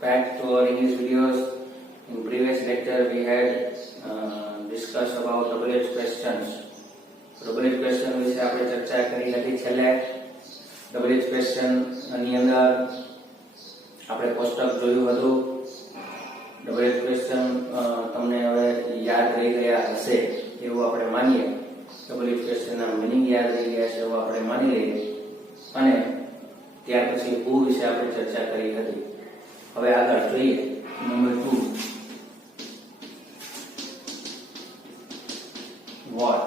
back to our English videos. In previous lecture we had discussed about double-edged questions. double-edged question વિશે આપણે ચર્ચા કરી હતી છેલ્લે. double-edged question ની અંદર આપણે કોષ્ટક જોયું હતું. double-edged question તમને હવે યાદ રહી ગયા હશે એવું આપણે માનીએ. double-edged question ના મીનિંગ યાદ રહી ગયા છે એવું આપણે માની લઈએ અને ત્યાર પછી who વિશે આપણે ચર્ચા કરી હતી. હવે આગળ જોઈએ નંબર 2 what.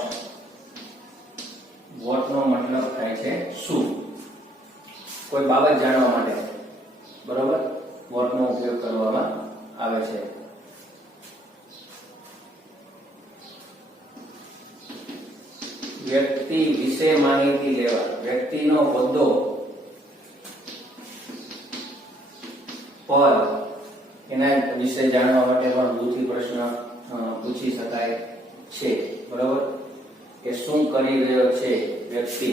what નો મતલબ થાય છે શું, કોઈ બાબત જાણવા માટે, બરોબર, what નો ઉપયોગ કરવામાં આવે છે. વ્યક્તિ વિશે માહિતી લેવા, વ્યક્તિનો હોદ્દો, પદ, એના વિશે જાણવા માટે પણ બુદ્ધિ પ્રશ્ન પૂછી શકાય છે, બરોબર. કે શું કરી રહ્યો છે વ્યક્તિ,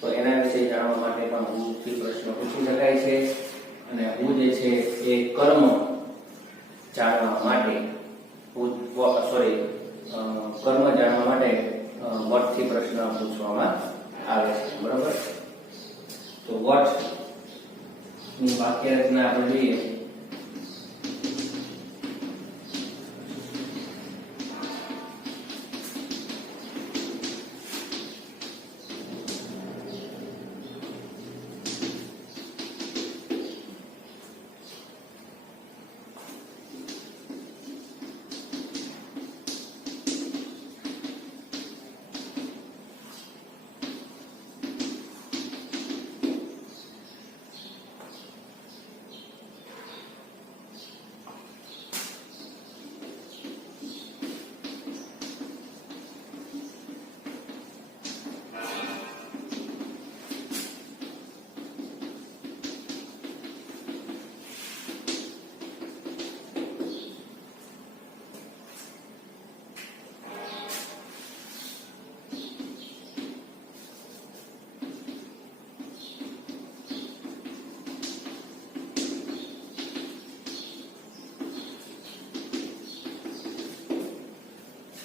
તો એના વિશે જાણવા માટે પણ બુદ્ધિ પ્રશ્ન પૂછી શકાય છે. અને હું જે છે એ કર્મ જાણવા માટે કર્મ જાણવા માટે what થી પ્રશ્ન પૂછવામાં આવે છે, બરોબર. તો what ની વાક્ય રચના આપણે જોઈએ.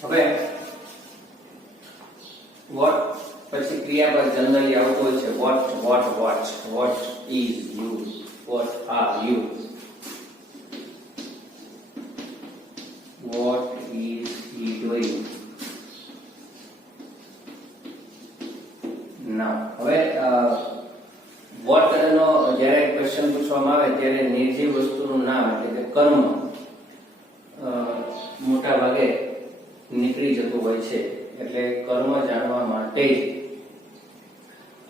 હવે what પછી ક્રિયાપદ જનરલી આવતો હોય છે what is you, what are you, what is he doing now. હવે what નો જ્યારે ક્વેશ્ચન પૂછવામાં આવે ત્યારે નિર્જીવ વસ્તુનું નામ એટલે કે કર્મ મોટા ભાગે નીકળી જતું હોય છે, એટલે કર્મ જાણવા માટે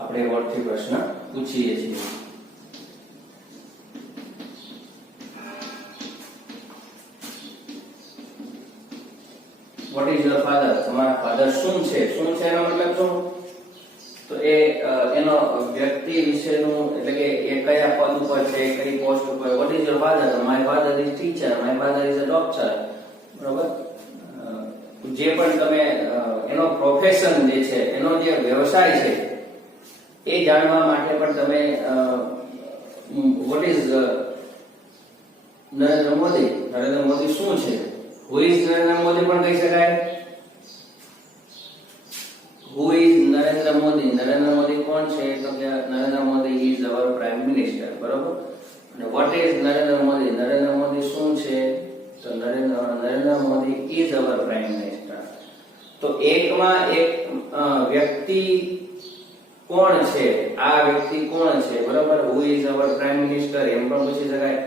આપણે what થી પ્રશ્ન પૂછીએ છીએ. what is your father, તમારા ફાધર શું છે, શું છે એનો મતલબ શું, તો એ એનો વ્યક્તિ વિશેનું એટલે કે એ કયા પદ ઉપર છે, કઈ પોસ્ટ ઉપર. what is your father, my father is teacher, my father is a doctor, બરોબર. જે પણ તમે એનો પ્રોફેશન જે છે, એનો જે વ્યવસાય છે એ જાણવા માટે પણ તમે what is નરેન્દ્ર મોદી, નરેન્દ્ર મોદી શું છે, who is નરેન્દ્ર મોદી પણ કહી શકાય. who is નરેન્દ્ર મોદી, નરેન્દ્ર મોદી કોણ છે, તો કે Narendra Modi is our prime minister, બરોબર. અને what is નરેન્દ્ર મોદી, નરેન્દ્ર મોદી શું છે, તો Narendra Modi is our prime minister. તો એકમાં એક વ્યક્તિ કોણ છે, આ વ્યક્તિ કોણ છે, બરોબર. who is our prime minister એમ પણ પૂછી શકાય.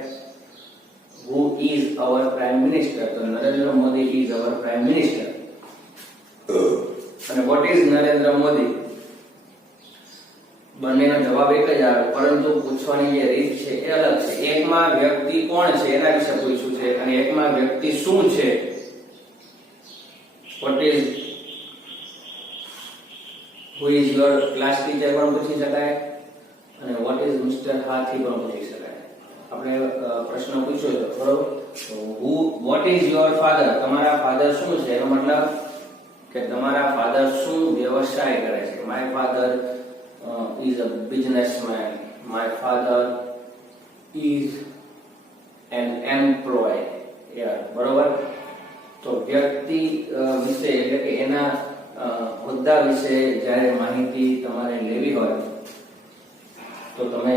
who is our prime minister, તો Narendra Modi is our prime minister. અને what is નરેન્દ્ર મોદી, બંનેનો જવાબ એક જ આવે, પરંતુ પૂછવાની જે રીત છે એ અલગ છે. એકમાં વ્યક્તિ કોણ છે એના વિશે પૂછ્યું છે અને એકમાં વ્યક્તિ શું છે, what is who is your class teacher પણ પૂછી શકાય અને what is Mr. હાથી પણ પૂછી શકાય. આપણે પ્રશ્ન પૂછ્યો છે, બરોબર. તો what is your father, તમારા ફાધર શું છે, એનો મતલબ કે તમારા ફાધર શું વ્યવસાય કરે છે. my father is a businessman, my father is an employee, બરોબર. તો વ્યક્તિ વિશે એટલે કે એના હોદ્દા વિશે જ્યારે માહિતી તમારે લેવી હોય તો તમે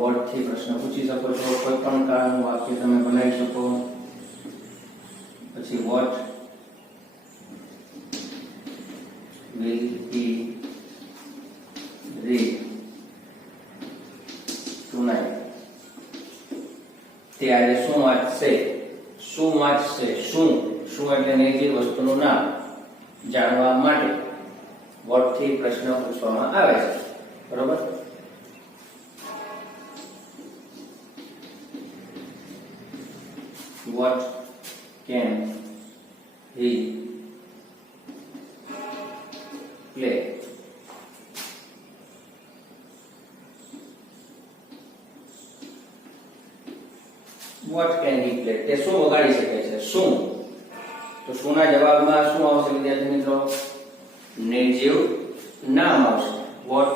વોટ થી પ્રશ્ન પૂછી શકો છો. કોઈ પણ કાળનું વાક્ય તમે બનાવી શકો. પછી vote will he read tonight? તે આજે શું વાંચશે? શું વાંચશે? શું એટલે નેગેટિવ વસ્તુનું નામ જાણવા માટે વોટ થી પ્રશ્ન પૂછવામાં આવે છે, બરોબર. What can he play? What can he play? તે શું વગાડી શકે છે? શું. તો શુંના જવાબમાં શું આવશે વિદ્યાર્થી મિત્રો? નેગેટિવ નામ આવશે. What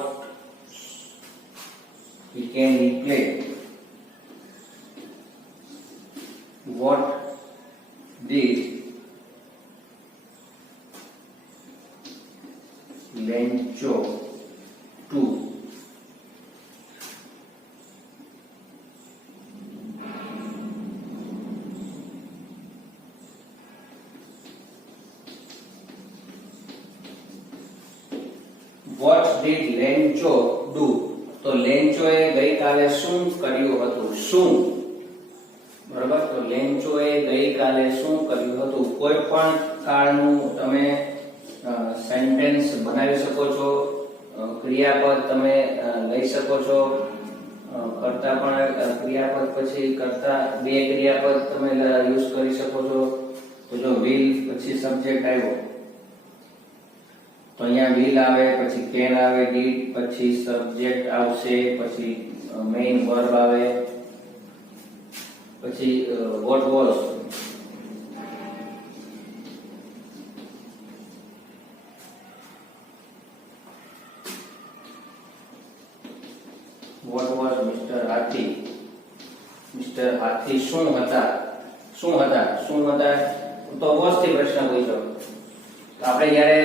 can he play? What did Lencho do? What did Lencho do? તો લેન્ચોએ ગઈકાલે શું કર્યું હતું? શું, બરાબર. તો લેન્ચોએ ગઈકાલે શું કર્યું હતું? કોઈ પણ કાળનું તમે સેન્ટેન્સ બનાવી શકો છો. ક્રિયાપદ તમે લઈ શકો છો. કરતા પણ ક્રિયાપદ પછી કરતા બે ક્રિયાપદ તમે યુઝ કરી શકો છો. તો જો will પછી સબ્જેક્ટ આવ્યો તો અહીંયા will આવે, પછી can આવે, did પછી સબ્જેક્ટ આવશે, પછી મેઇન વર્બ આવે, પછી what was. What was Mr. Hathi? Mr. Hathi શું હતા? શું હતા? તો was થી પ્રશ્ન પૂછ્યો. તો આપણે જ્યારે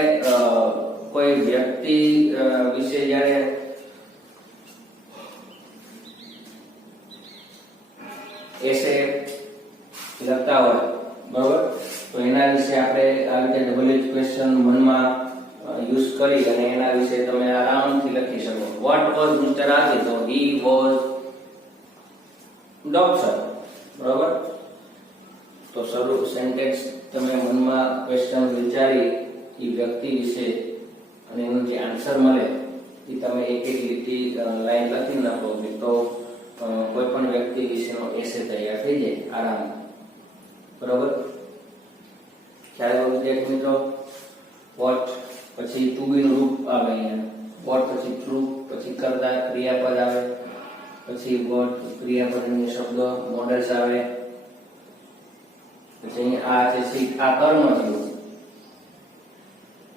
કોઈ વ્યક્તિ વિશે જ્યારે એસે લખતા હોય, બરોબર, તો એના વિશે આપણે આ રીતે ડબલ એચ ક્વેશ્ચન મનમાં યુઝ કરી અને એના વિશે તમે આરામથી લખી શકો. વોટ વોઝ મિસ્ટર આદિ? તો હી વોઝ ડોક્ટર, બરોબર. તો શરૂ સેન્ટેન્સ તમે મનમાં ક્વેશ્ચન વિચારી એ વ્યક્તિ વિશે અને એનો જે આન્સર મળે એ તમે એક એક લીટી લાઈન લખી નાખો તો કોઈ પણ વ્યક્તિ વિશેનો એસે તૈયાર થઈ જાય આરામ, બરોબર. ખ્યાલ આવ્યો વિદ્યાર્થી મિત્રો? વોટ પછી ટુ બી નું રૂપ આવે અહીંયા. વોટ પછી ટ્રુ, પછી કરતા ક્રિયાપદ આવે, પછી વોટ ક્રિયાપદની શબ્દ મોડલ્સ આવે, પછી અહીંયા આ છે સી, આ કર્મ થયું,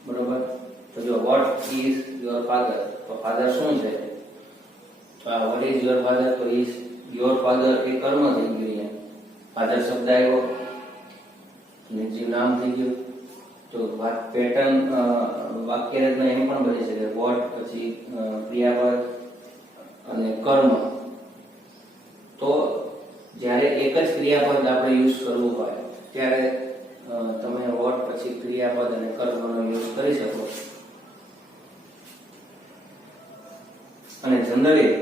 બરોબર. તો જો વોટ ઇઝ યોર ફાધર? તો ફાધર શું છે? તો આ વોટ ઇઝ યોર ફાધર? તો ઇઝ યોર ફાધર એ કર્મ થઈ ગયું. અહીંયા ફાધર શબ્દ આવ્યો, નિર્જીવ નામ થઈ ગયું. તો પેટર્ન વાક્ય રચના એમ પણ બની શકે. વોટ પછી ક્રિયાપદ અને કર્મ. તો જ્યારે એક જ ક્રિયાપદ આપણે યુઝ કરવું હોય ત્યારે તમે વોટ પછી ક્રિયાપદ અને કર્મનો યુઝ કરી શકો. અને જનરલી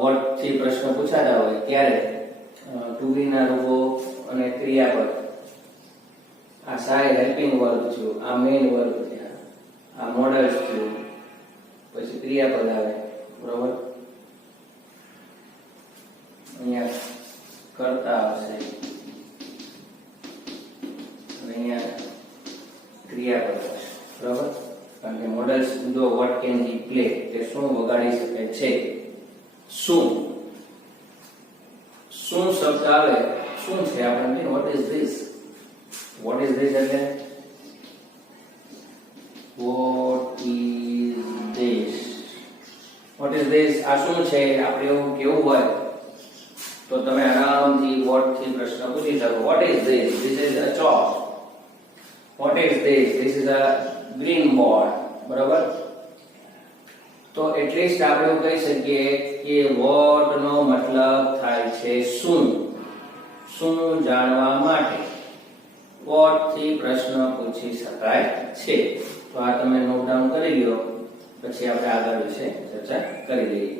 વોટ થી પ્રશ્ન પૂછાતા હોય ત્યારે ટુ બી ના રૂપો અને ક્રિયાપદ, આ સાય હેલ્પિંગ વર્બ થયું, આ મેઇન વર્બ થયા, આ મોડલ્સ થયું, પછી ક્રિયાપદ આવે, બરોબર. અહીંયા કરતા આવશે અને અહીંયા ક્રિયાપદ આવશે, બરોબર. કારણ કે મોડલ્સ જો વોટ કેન હી પ્લે, તે શું વગાડી શકે છે? શું શબ્દ આવે, શું છે આપણે what is this? What is this એટલે what is this? What is this? આ શું છે? આપણે એવું કેવું હોય તો તમે આરામથી વોટ થી પ્રશ્ન પૂછી શકો. What is this? This is a chalk. What is this? This is a green board. બરાબર? તો એટલીસ્ટ આપણે એવું કહી શકીએ કે વોટ નો મતલબ થાય છે શું. શું જાણવા માટે વોટ થી પ્રશ્ન પૂછી શકાય છે. તો આ તમે નોટ ડાઉન કરી લો, પછી આપણે આગળ વિશે ચર્ચા કરી લઈએ.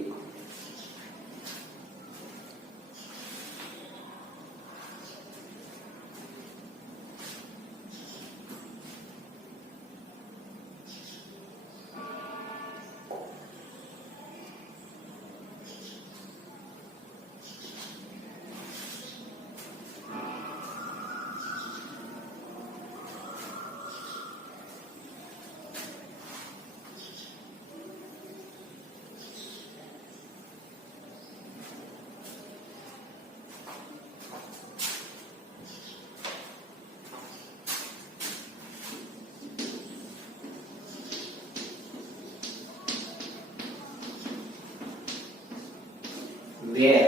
વેર.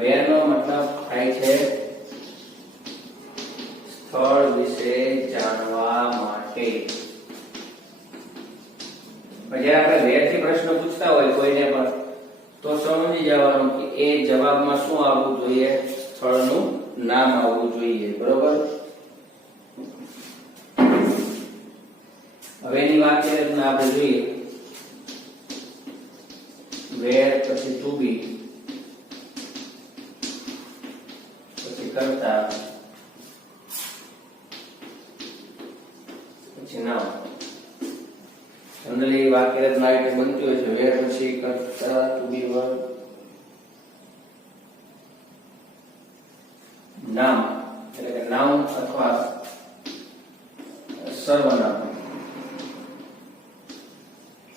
વેર નો મતલબ થાય છે સ્થળ વિશે જાણવા માટે. જ્યારે આપણે વેર થી પ્રશ્ન પૂછતા હોય કોઈને પણ, તો સમજી જવાનું કે એ જવાબમાં શું આવવું જોઈએ? સ્થળનું નામ આવવું જોઈએ. બરોબર? હવે એની વાત કરીએ તો આપણે જોઈએ વેર પછી ટુ બી કરતા પછી નામ. જનરલી વાક્ય રચના એટલે બનતી હોય છે વેર પછી કરતા ટુ બી વર્બ નામ, એટલે કે નાઉન અથવા સર્વનામ.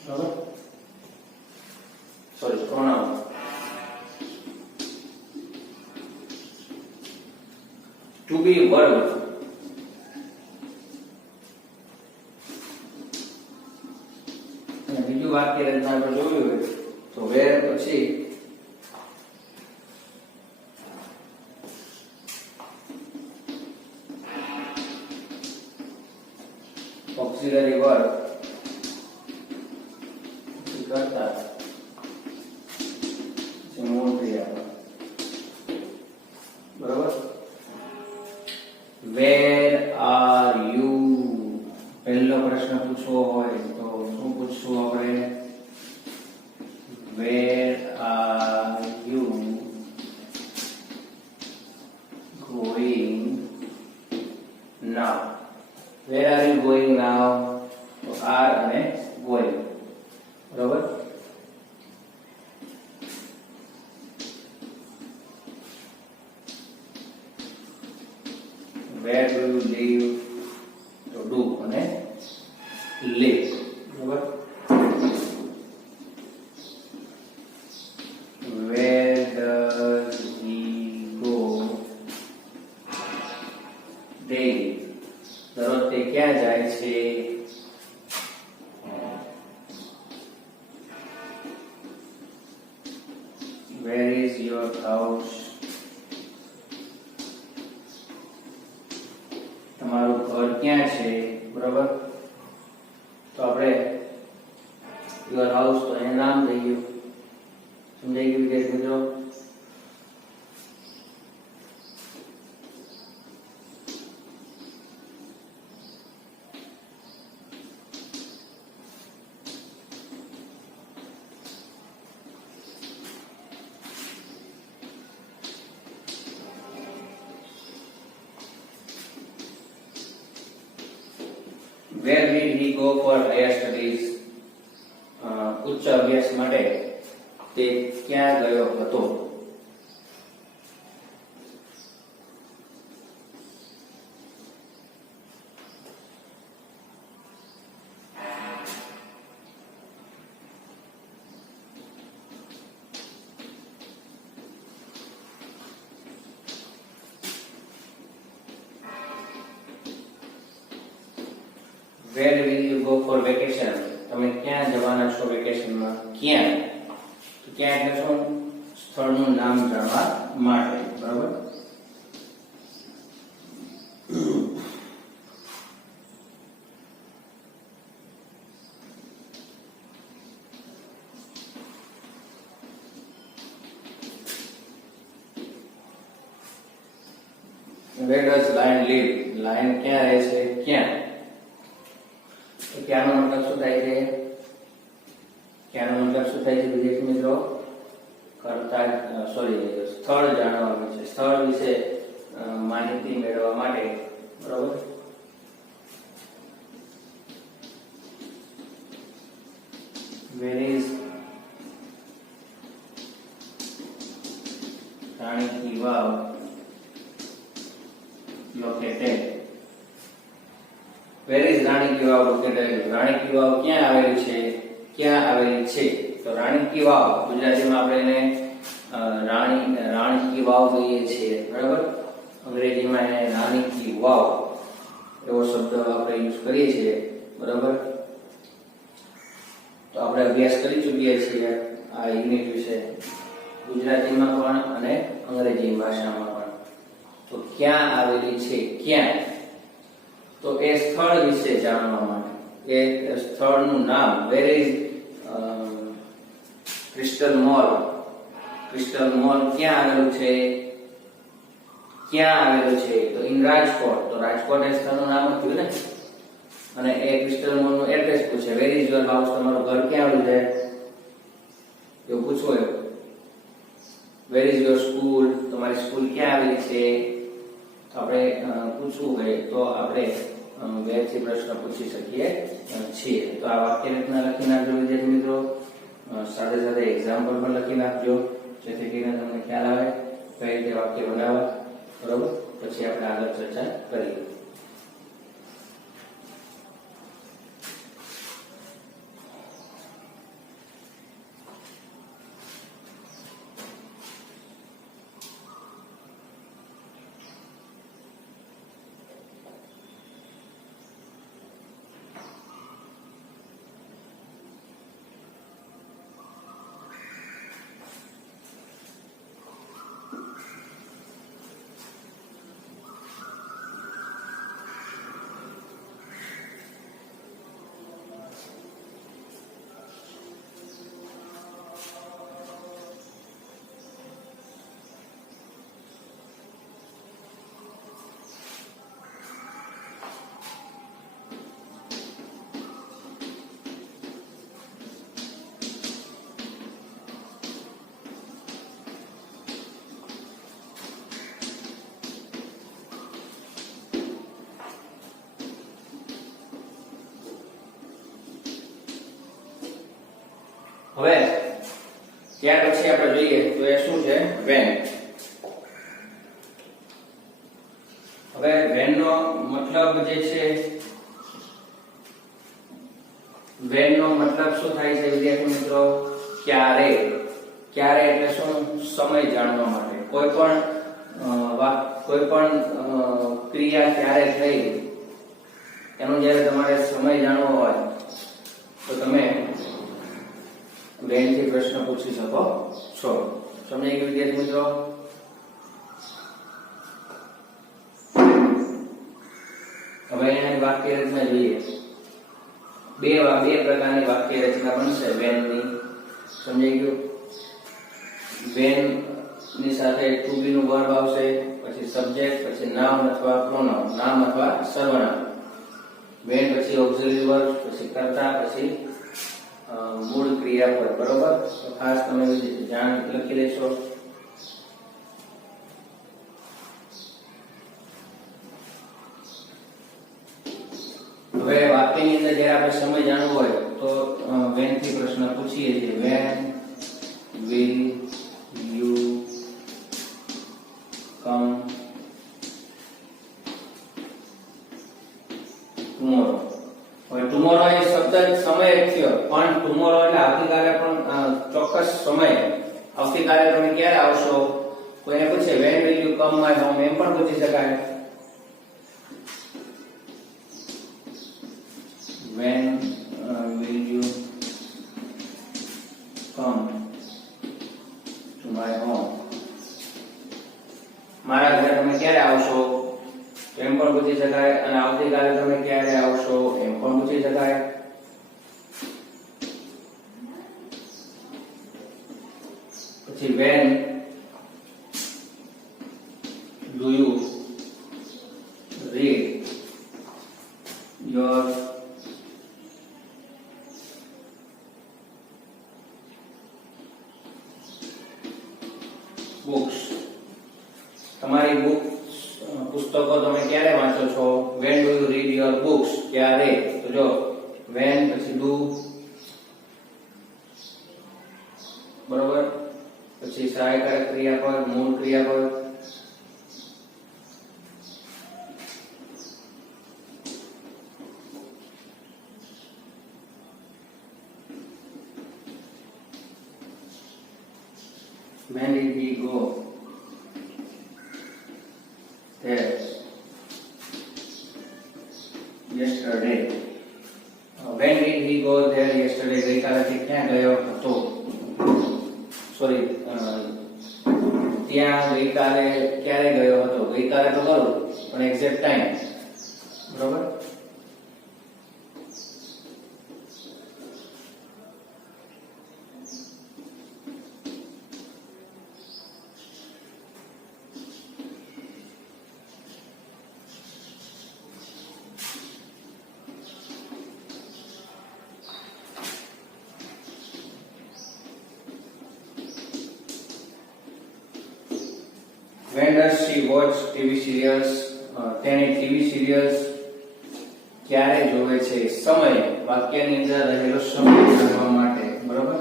બરાબર? Sorry, pronoun. To be verb. અને બીજું વાક્ય રચના આપણે જોયું હોય તો વેર પછી ઓક્સિલરી વર્બ કરતા મૂળ ક્રિયા. બરાબર? Where are you? પહેલો પ્રશ્ન પૂછવો હોય તો શું પૂછવું આપણે? Where are you going now? Where are you going now? તો are અને going. બરાબર? Where do you live? તો do અને live. બરાબર? Where does he go daily? દરરોજ તે ક્યાં જાય છે? Where is your house? તમારું ઘર ક્યાં છે? બરાબર? તો આપણે યોર હાઉસ તો એનું નામ થઈ ગયું. સમજાઈ ગયું વિદ્યાર્થી મિત્રો? Where did he go for higher studies? ઉચ્ચ અભ્યાસ માટે તે ક્યાં ગયો હતો? Where will you go for vacation? તમે ક્યાં જવાના છો વેકેશનમાં? ક્યાં? તો ક્યાં એટલે શું? સ્થળનું નામ જાણવા માટે. બરાબર. Where does lion live? Lion ક્યાં રહે છે? ક્યાં? તો ક્યાંનો મતલબ શું થાય છે? ક્યાંનો મતલબ શું થાય છે વિદ્યાર્થી મિત્રો? સ્થળ જાણવાનું છે. સ્થળ વિશે માહિતી મેળવવા માટે. બરોબર. Where is Rani ki Vav located? Where is Rani ki Vav located? Rani ki Vav ક્યાં આવેલી છે? ક્યાં આવેલી છે? તો રાણી કી વાવ ગુજરાતીમાં આપણે એને રાણી કી વાવ કહીએ છીએ. બરાબર. અંગ્રેજીમાં એને રાણી કી વાવ એવો શબ્દ આપણે યુઝ કરીએ છીએ. બરાબર. તો આપણે અભ્યાસ કરી ચૂક્યા છીએ આ યુનિટ વિશે, ગુજરાતીમાં પણ અને અંગ્રેજી ભાષામાં પણ. તો ક્યાં આવેલી છે? ક્યાં? તો એ સ્થળ વિશે જાણવા માટે, એ સ્થળનું નામ. Where is crystal mall? Crystal mall ક્યાં આવેલું છે? ક્યાં આવેલું છે? તો ઇન રાજકોટ. તો રાજકોટ એ સ્થળનું નામ હતું ને. અને એ ક્રિસ્ટલ મોલ નું એડ્રેસ પૂછે. Where is your house? તમારું ઘર ક્યાં આવેલું છે એવું પૂછવું. એવું વેર ઇઝ યોર સ્કૂલ? તમારી સ્કૂલ ક્યાં આવેલી છે? આપણે પૂછવું હોય તો આપણે વેર થી પ્રશ્ન પૂછી શકીએ છીએ. તો આ વાક્ય રચના લખી નાખજો વિદ્યાર્થી મિત્રો. સાથે સાથે એક્ઝામ્પલ પણ લખી નાખજો, જેથી કરીને તમને ખ્યાલ આવે કઈ રીતે વાક્ય બનાવવા. બરોબર. પછી આપણે આગળ ચર્ચા કરીએ. હવે ત્યાર પછી આપણે જોઈએ તો એ શું છે? વેન. હવે વેન નો મતલબ જે છે, વેન નો મતલબ શું થાય છે વિદ્યાર્થી મિત્રો? ક્યારે. ક્યારે એટલે શું? સમય જાણવા માટે. કોઈ પણ ક્રિયા ક્યારે થઈ એનો જ્યારે તમારે સમય જાણવો હોય તો તમે વેન થી પ્રશ્ન પૂછી શકો છો. સમજાઈ ગયું વિદ્યાર્થી મિત્રો? હવે એની વાક્ય રચના જોઈએ. બે પ્રકારની વાક્ય રચના બનશે વેન ની. સમજાઈ ગયું? વેન ની સાથે ટુ બી નું વર્બ આવશે, પછી સબ્જેક્ટ, પછી નાઉન અથવા પ્રોનાઉન, નામ અથવા સર્વનામ. વેન પછી ઓક્સિલરી વર્બ, પછી કર્તા, પછી મૂળ ક્રિયાપદ. બરોબર. તો ખાસ તમે જાણ લખી લેશો. હવે વાક્યની અંદર જ્યારે આપણે સમય જાણવો હોય તો વેન થી પ્રશ્ન પૂછીએ છીએ. When will you come tomorrow? હવે ટુમોરો એ શબ્દ સમય થયો, પણ ટુમોરો એટલે આવતીકાલે, પણ ચોક્કસ સમય. આવતીકાલે તમે ક્યારે આવશો? કોઈને પૂછે when will you come my home, એમ પણ પૂછી શકાય. When will you come to my home. મારા ઘરે તમે ક્યારે આવશો તો એમ પણ પૂછી શકાય, અને આવતીકાલે તમે ક્યારે આવશો એમ પણ પૂછી શકાય. પછી when do you read your books? તમારી બુક પુસ્તકો તમે ક્યારે વાંચો છો? when do you read your books? ક્યારે? તો જો when પછી do, બરોબર, પછી સહાયકારક ક્રિયાપદ, મૂળ ક્રિયાપદ, when did he go there yesterday? When did he go there yesterday? ગઈકાલે તે ક્યાં ગયો હતો? સોરી, ત્યાં ગઈકાલે ક્યારે ગયો હતો? ગઈકાલે તો ખરું, પણ એક્ઝેક્ટ ટાઈમ, બરોબર. When does she watch TV serials? તેણે ટીવી સિરિયલ્સ ક્યારે જોવે છે? સમય, વાક્યની અંદર રહેલો સમય જાણવા માટે, બરોબર.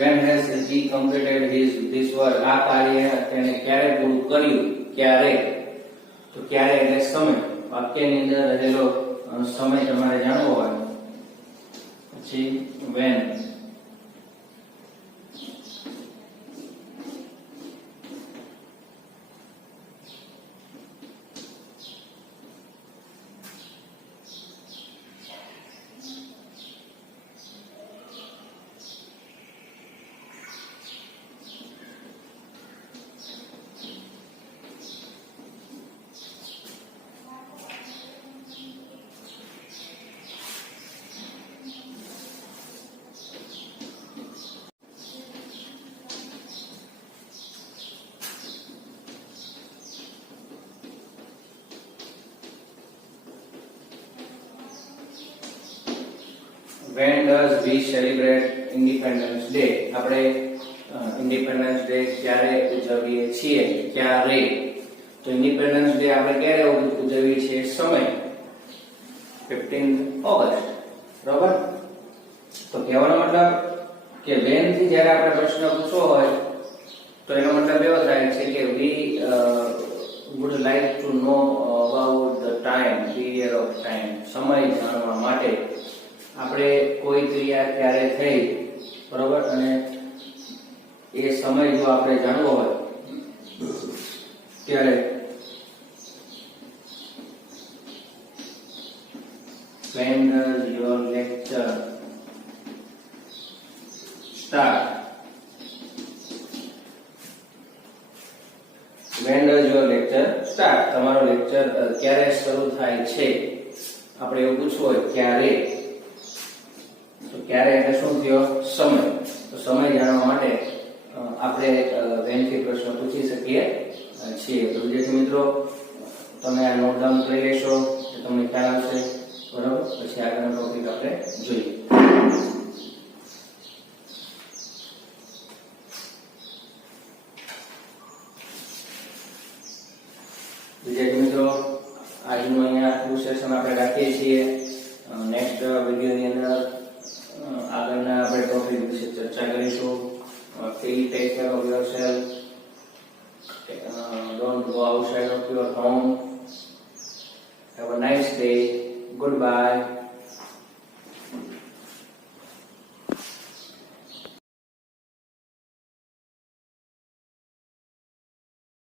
When has he completed this work? આ કાર્ય તેણે ક્યારે પૂરું કર્યું? ક્યારે? તો ક્યારે એટલે સમય, વાક્યની અંદર રહેલો સમય તમારે જાણવો હોય. પછી when. When does we celebrate Independence Day? આપણે ઇન્ડિપેન્ડન્સ ડે ક્યારે ઉજવીએ છીએ? ક્યારે? તો ઇન્ડિપેન્ડન્સ ડે આપણે ક્યારે ઉજવીએ છીએ? સમય 15 ઓગસ્ટ, બરાબર. તો કહેવાનો મતલબ કે when થી જ્યારે આપણે પ્રશ્ન પૂછવો હોય તો એનો મતલબ એવો થાય છે કે we would like to know about the time, period of time, સમય જાણવા માટે આપણે કોઈ ક્રિયા ક્યારે થઈ, બરોબર, અને એ સમય જો આપણે જાણવો હોય ત્યારે when does your lecture start? When does your lecture start? તમારો લેક્ચર ક્યારે શરૂ થાય છે? આપણે એવું પૂછવું હોય ક્યારે, તો ક્યારે એટલે શું થયો? સમય. તો સમય જાણવા માટે આપણે when થી પ્રશ્ન પૂછી શકીએ છીએ. તો વિદ્યાર્થી મિત્રો, તમે આ નોટ ડાઉન કરી લેશો તો તમને ખ્યાલ આવશે, બરાબર. પછી આગળનો ટોપિક આપણે જોઈએ. વિદ્યાર્થી મિત્રો, આજનું અહીંયા સેશન આપણે રાખીએ છીએ. નેક્સ્ટ વિડીયોની અંદર આગળના આપણે ટોપિક વિશે ચર્ચા કરીશું. Please take care of yourself. Don't go outside of your home. Have a nice day. Goodbye.